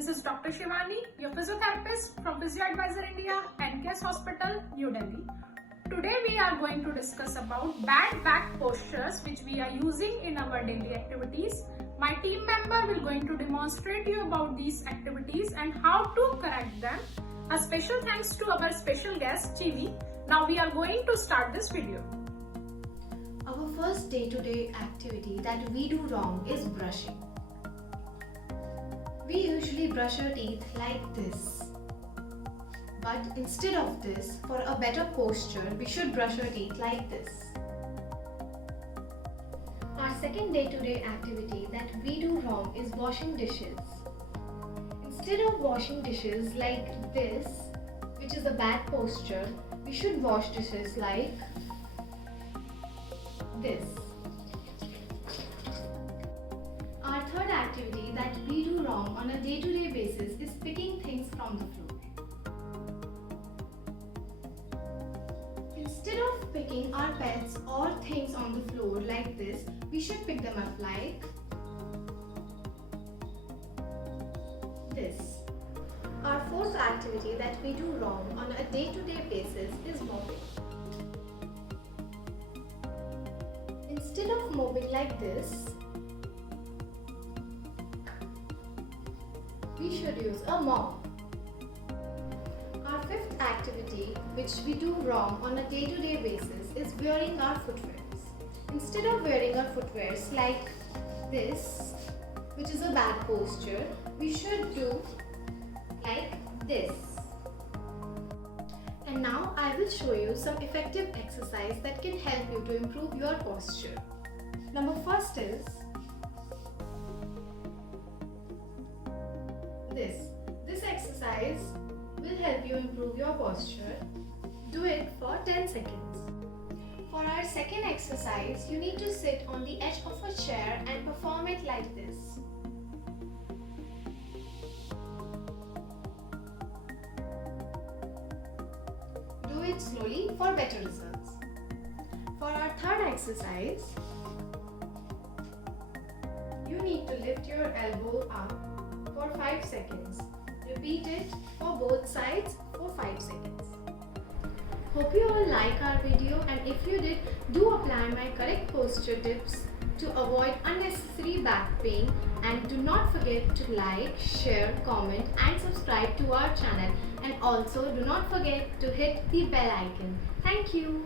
This is Dr. Shivani, your physiotherapist from Physioadviserindia and Guest Hospital, New Delhi. Today we are going to discuss about bad back postures which we are using in our daily activities. My team member will going to demonstrate you about these activities and how to correct them. A special thanks to our special guest Chivi. Now we are going to start this video. Our first day-to-day activity that we do wrong is brushing. We usually brush our teeth like this. But instead of this, for a better posture, we should brush our teeth like this. Our second day-to-day activity that we do wrong is washing dishes. Instead of washing dishes like this, which is a bad posture, we should wash dishes like this. Our third activity that we do wrong on a day-to-day basis is picking things from the floor. Instead of picking our pets or things on the floor like this, we should pick them up like this. Our fourth activity that we do wrong on a day-to-day basis is mopping. Instead of mopping like this, we should use a mop. Our fifth activity which we do wrong on a day-to-day basis is wearing our footwears. Instead of wearing our footwears like this, which is a bad posture, we should do like this. And now I will show you some effective exercise that can help you to improve your posture. Number first is this. This exercise will help you improve your posture. Do it for 10 seconds. For our second exercise, you need to sit on the edge of a chair and perform it like this. Do it slowly for better results. For our third exercise, you need to lift your elbow up for 5 seconds. Repeat it for both sides for 5 seconds. Hope you all like our video, and if you did, do apply my correct posture tips to avoid unnecessary back pain, and do not forget to like, share, comment and subscribe to our channel, and also do not forget to hit the bell icon. Thank you.